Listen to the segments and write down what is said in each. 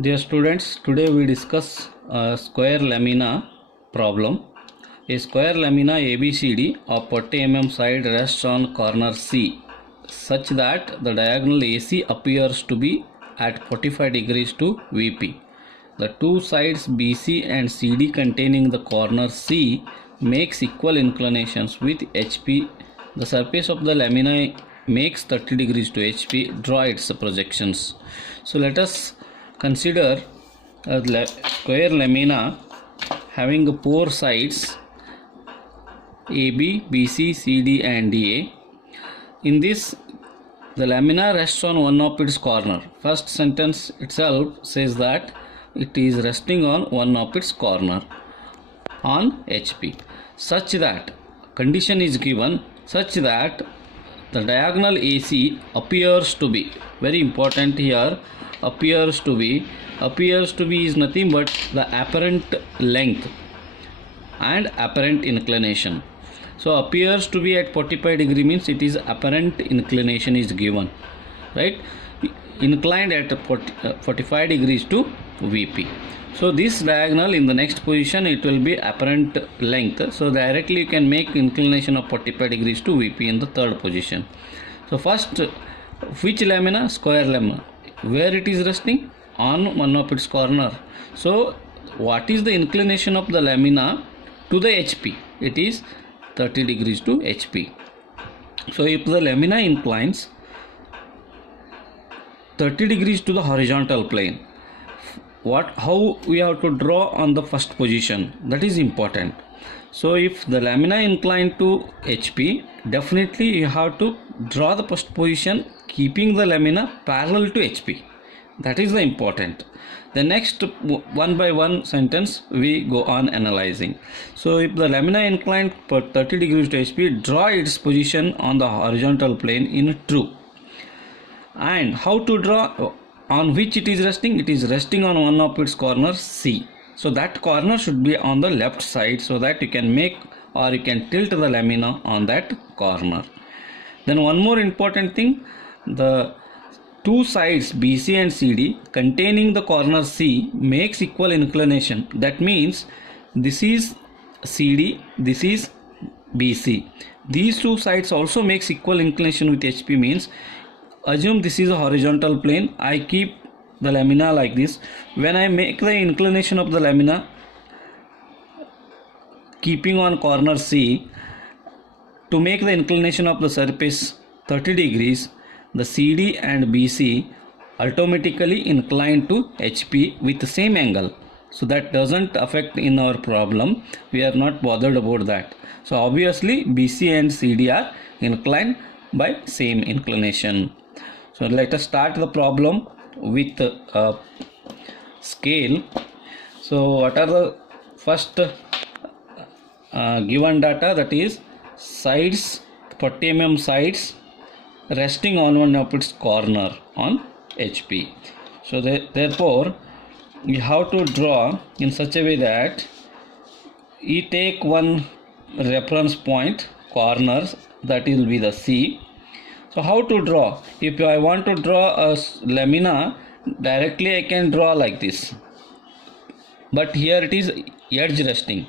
Dear students, today we discuss a square lamina problem. A square lamina ABCD of 40 mm side rests on corner C such that the diagonal AC appears to be at 45 degrees to VP. The two sides BC and CD containing the corner C makes equal inclinations with HP. The surface of the lamina makes 30 degrees to HP. Draw its projections. So let us consider a square lamina having four sides AB, BC, CD and DA. In this, the lamina rests on one of its corner. First sentence itself says that it is resting on one of its corner on HP, such that condition is given such that the diagonal AC appears to be, very important here, appears to be is nothing but the apparent length and apparent inclination. So appears to be at 45 degree means it is apparent inclination is given, right? Inclined at 45 degrees to VP. So this diagonal in the next position it will be apparent length. So directly you can make inclination of 45 degrees to VP in the third position. So first, which lamina? Square lamina. Where it is resting? On one of its corner. So what is the inclination of the lamina to the HP? It is 30 degrees to HP. So if the lamina inclines 30 degrees to the horizontal plane, how we have to draw on the first position? That is important. So if the lamina inclined to HP, definitely you have to draw the first position keeping the lamina parallel to HP. That is the important. The next one by one sentence we go on analyzing. So if the lamina inclined for 30 degrees to HP, draw its position on the horizontal plane in true. And how to draw? On which it is resting? It is resting on one of its corners C. So that corner should be on the left side so that you can make or you can tilt the lamina on that corner. Then one more important thing, the two sides BC and CD containing the corner C makes equal inclination. That means this is CD, this is BC. These two sides also makes equal inclination with HP means, assume this is a horizontal plane. I keep the lamina like this. When I make the inclination of the lamina keeping on corner C, to make the inclination of the surface 30 degrees, the CD and BC automatically incline to HP with the same angle. So that doesn't affect in our problem. We are not bothered about that. So obviously BC and CD are inclined by same inclination. So let us start the problem with scale. So what are the first given data? That is sides, 40 mm sides resting on one of its corner on HP. So therefore we have to draw in such a way that we take one reference point corners, that will be the C. So how to draw? If I want to draw a lamina, directly I can draw like this. But here it is edge resting.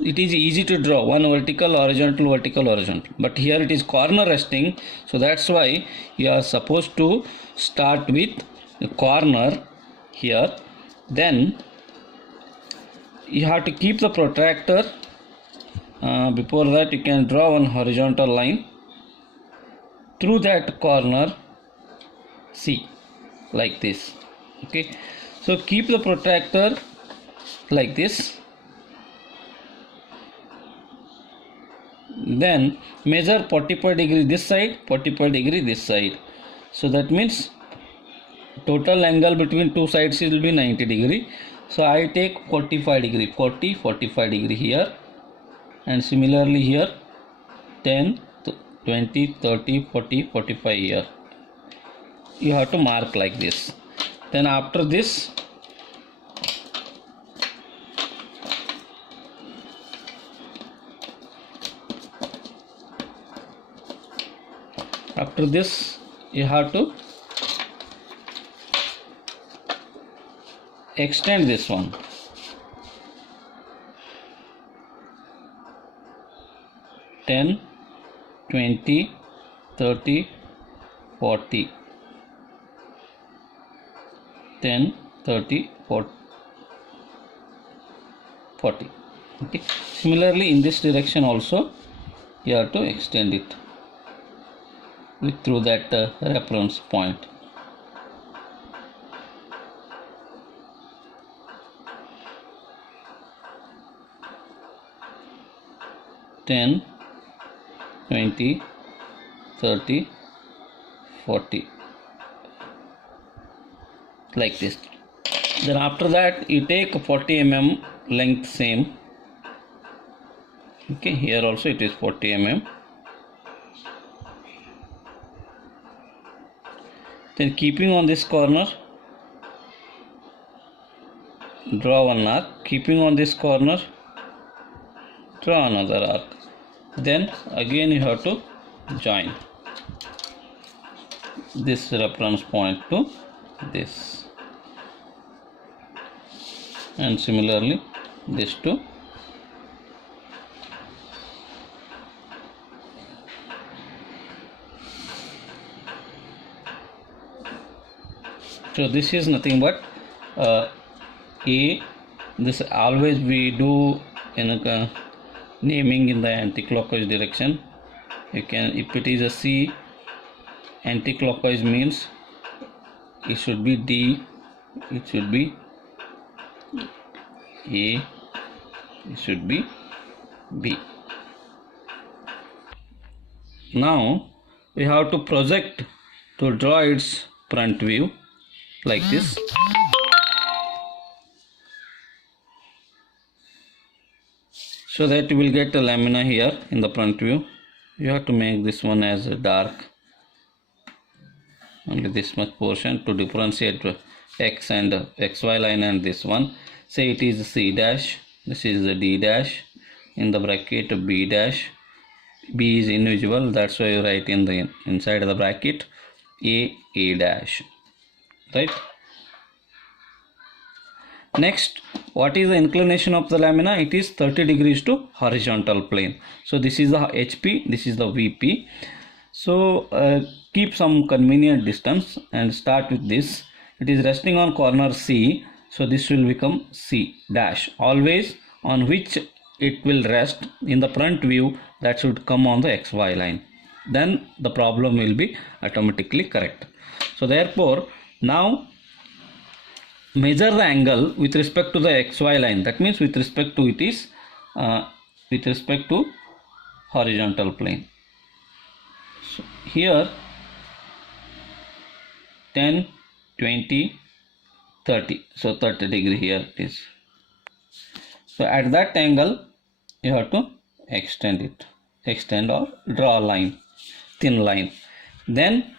It is easy to draw one vertical, horizontal, vertical, horizontal. But here it is corner resting. So that's why you are supposed to start with the corner here. Then you have to keep the protractor. Before that you can draw one horizontal line through that corner C like this. Okay, so keep the protractor like this. Then measure 45 degree this side, 45 degree this side. So that means total angle between two sides will be 90 degree. So I take 45 degree, 40, 45 degree here, and similarly here 10, 20, 30, 40, 45 here. You have to mark like this. Then after this, you have to extend this one. Ten, 20, 30, 40. 10, 30, 40. Okay. Similarly, in this direction also, you have to extend it through that reference point. Ten, 20, 30, 40, like this. Then after that you take 40 mm length same. Okay, here also it is 40 mm. Then keeping on this corner, draw one arc. Keeping on this corner, draw another arc. Then again you have to join this reference point to this, and similarly this too. So this is nothing but this always we do in a naming in the anti-clockwise direction. You can, if it is a C, anti-clockwise means it should be D, it should be A, it should be B. Now we have to project to draw its front view like this. So that you will get a lamina here in the front view. You have to make this one as dark, only this much portion to differentiate x and xy line, and this one, say it is C dash, this is the D dash, in the bracket B dash. B is invisible, that's why you write in the inside of the bracket A dash, right? Next, what is the inclination of the lamina? It is 30 degrees to horizontal plane. So this is the HP, this is the VP. So keep some convenient distance and start with this. It is resting on corner C, so this will become C dash. Always on which it will rest in the front view, that should come on the XY line. Then the problem will be automatically correct. So therefore, now measure the angle with respect to the XY line. That means with respect to it is with respect to horizontal plane. So here 10, 20, 30. So 30 degree here it is. So at that angle you have to extend it. Extend or draw a line, thin line. Then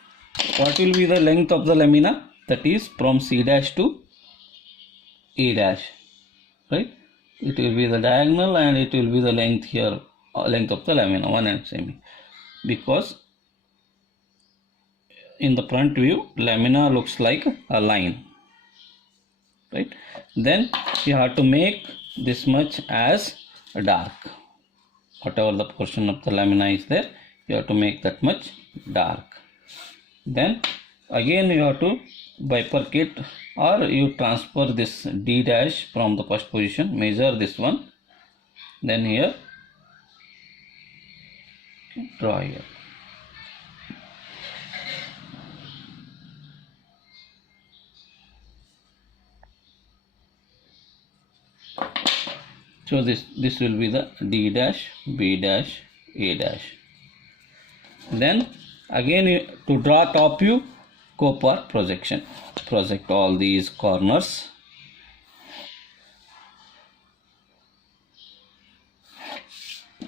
what will be the length of the lamina? That is from C dash to A dash, right? It will be the diagonal and it will be the length here, length of the lamina, 1 semi. Because in the front view, lamina looks like a line, right? Then you have to make this much as dark. Whatever the portion of the lamina is there, you have to make that much dark. Then again you have to bifurcate, or you transfer this D dash from the first position, measure this one, then here draw here. So this will be the D dash, B dash, A dash. Then again to draw top view, go for projection. Project all these corners.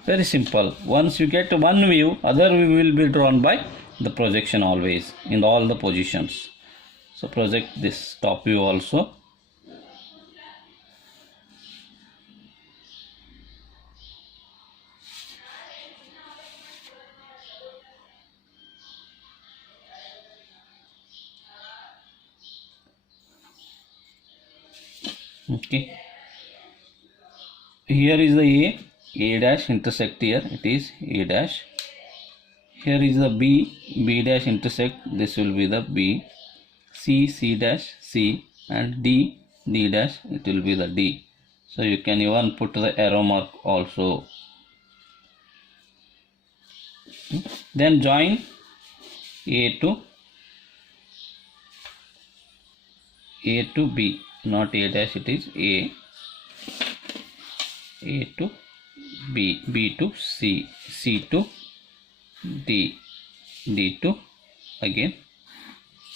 Very simple. Once you get one view, other view will be drawn by the projection always in all the positions. So project this top view also. Okay, here is the A dash intersect here, it is A dash. Here is the B dash intersect, this will be the B. C dash C, and D dash, it will be the D. So you can even put the arrow mark also. Then join A to B, not A dash, it is A to B, B to C, C to D, D to again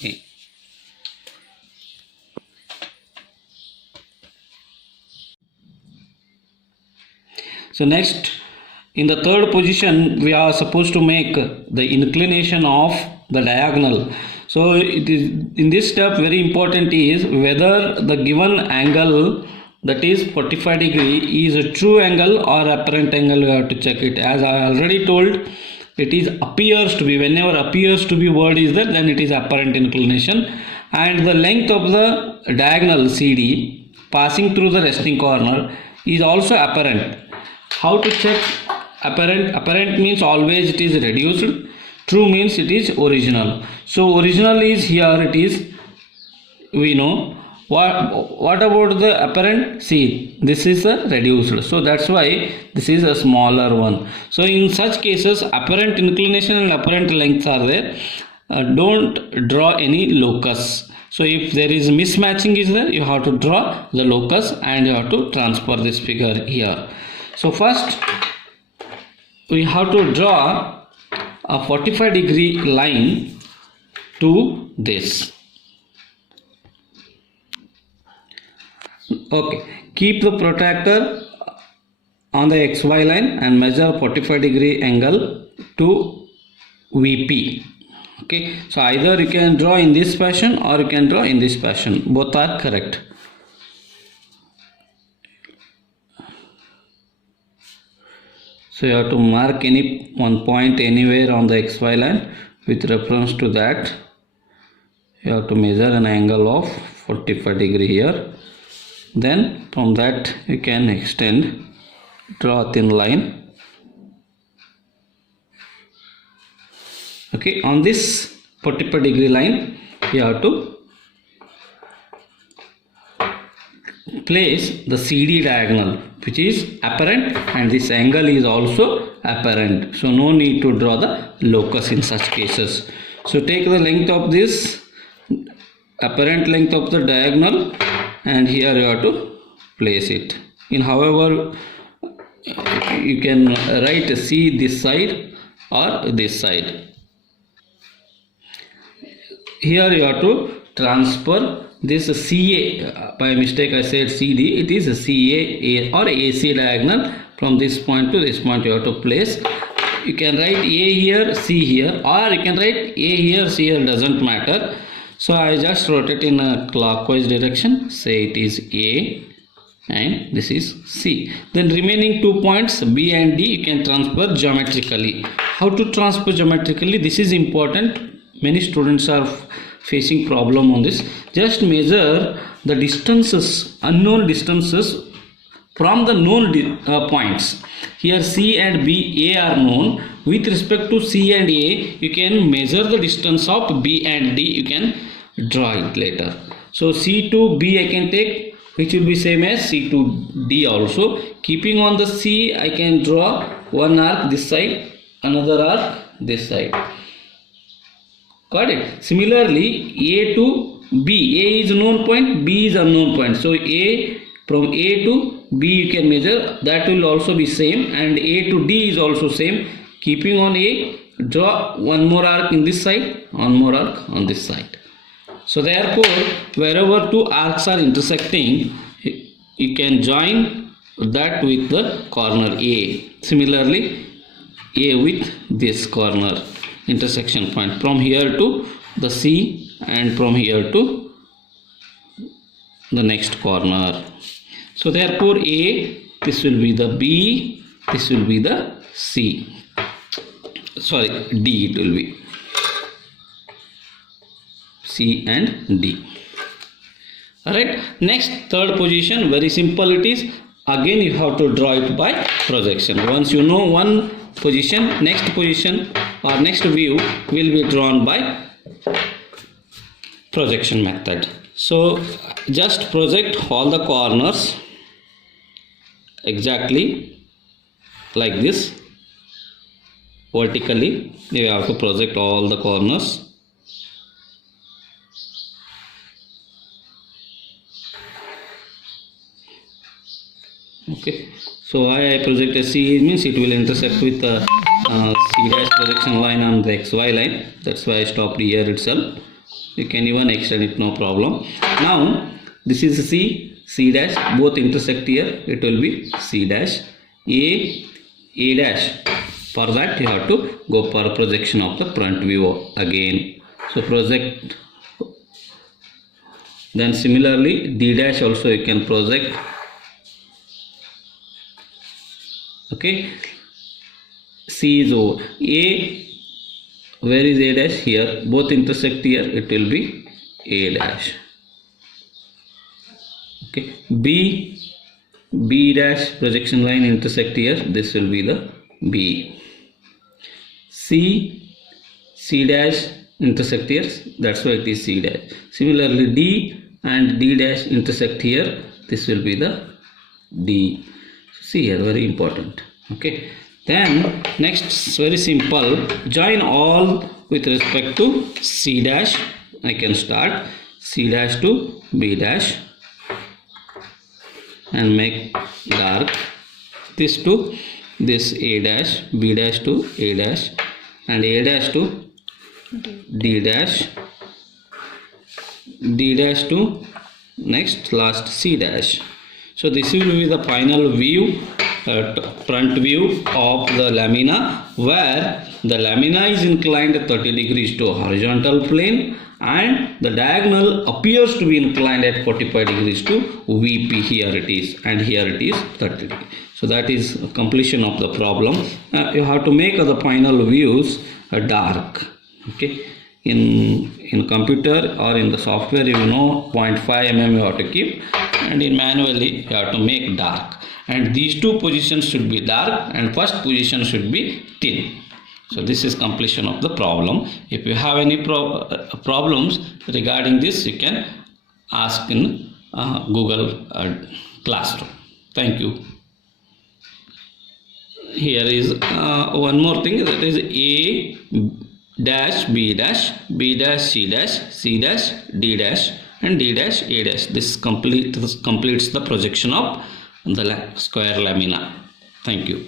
A. So next, in the third position, we are supposed to make the inclination of the diagonal. So it is in this step very important is whether the given angle, that is 45 degree, is a true angle or apparent angle. We have to check it. As I already told, it is appears to be, whenever appears to be word is there, then it is apparent inclination. And the length of the diagonal CD passing through the resting corner is also apparent. How to check apparent? Apparent means always it is reduced. True means it is original. So original is here, it is, we know. What about the apparent? See, this is a reduced, so that's why this is a smaller one. So in such cases, apparent inclination and apparent length are there. Don't draw any locus. So if there is mismatching is there, you have to draw the locus and you have to transfer this figure here. So first we have to draw a 45 degree line to this. Okay, keep the protractor on the XY line and measure 45 degree angle to VP. Okay, so either you can draw in this fashion or you can draw in this fashion. Both are correct. So you have to mark any one point anywhere on the XY line. With reference to that, you have to measure an angle of 45 degree here. Then from that you can extend, draw a thin line. Okay, on this 45 degree line you have to place the CD diagonal, which is apparent, and this angle is also apparent. So no need to draw the locus in such cases. So take the length of this apparent length of the diagonal, and here you have to place it. In however, you can write C this side or this side. Here you have to transfer this CA, by mistake I said CD, it is a CA or AC diagonal. From this point to this point you have to place. You can write A here, C here, or you can write A here, C here, doesn't matter. So I just wrote it in a clockwise direction. Say it is A and this is C. Then remaining 2 points B and D you can transfer geometrically. How to transfer geometrically? This is important. Many students are facing problem on this. Just measure the distances, unknown distances from the known points. Here C and B, A are known. With respect to C and A, you can measure the distance of B and D. You can draw it later. So C to B I can take, which will be same as C to D also. Keeping on the C, I can draw one arc this side, another arc this side. Got it? Similarly, A to B, A is known point, B is unknown point. So A, from A to B you can measure, that will also be same, and A to D is also same. Keeping on A, draw one more arc in this side, one more arc on this side. So therefore, wherever two arcs are intersecting, you can join that with the corner A. Similarly, A with this corner intersection point, from here to the C and from here to the next corner. So therefore A, this will be the B, this will be the C, sorry, D, it will be C and D. Alright, next third position, very simple it is. Again you have to draw it by projection. Once you know one position, next position or next view will be drawn by projection method. So just project all the corners exactly like this. Vertically you have to project all the corners. Okay, so why I project a C means it will intersect with the C dash projection line on the XY line. That's why I stopped here itself. You can even extend it, no problem. Now this is C dash, both intersect here. It will be C dash, A dash. For that you have to go for a projection of the front view again. So project. Then similarly D dash also you can project. Okay, C is over. A, where is A dash? Here, both intersect here, it will be A dash. Okay, B dash projection line intersect here, this will be the B. C dash intersect here, that's why it is C dash. Similarly D and D dash intersect here, this will be the D. See here, very important. Okay, then next, very simple, join all with respect to C dash. I can start C dash to B dash and make dark, this to this A dash, B dash to A dash, and A dash to D dash, D dash to next last C dash. So this will be the final view, front view of the lamina, where the lamina is inclined 30 degrees to horizontal plane and the diagonal appears to be inclined at 45 degrees to VP. Here it is, and here it is 30 degrees. So that is completion of the problem. You have to make the final views dark. Okay, in computer or in the software, you know 0.5 mm you have to keep, and in manually you have to make dark, and these two positions should be dark and first position should be thin. So this is completion of the problem. If you have any problems regarding this, you can ask in Google Classroom. Thank you. Here is one more thing, that is A dash, B dash, B dash, C dash, C dash, D dash, and D dash, A dash. This completes the projection of the square lamina. Thank you.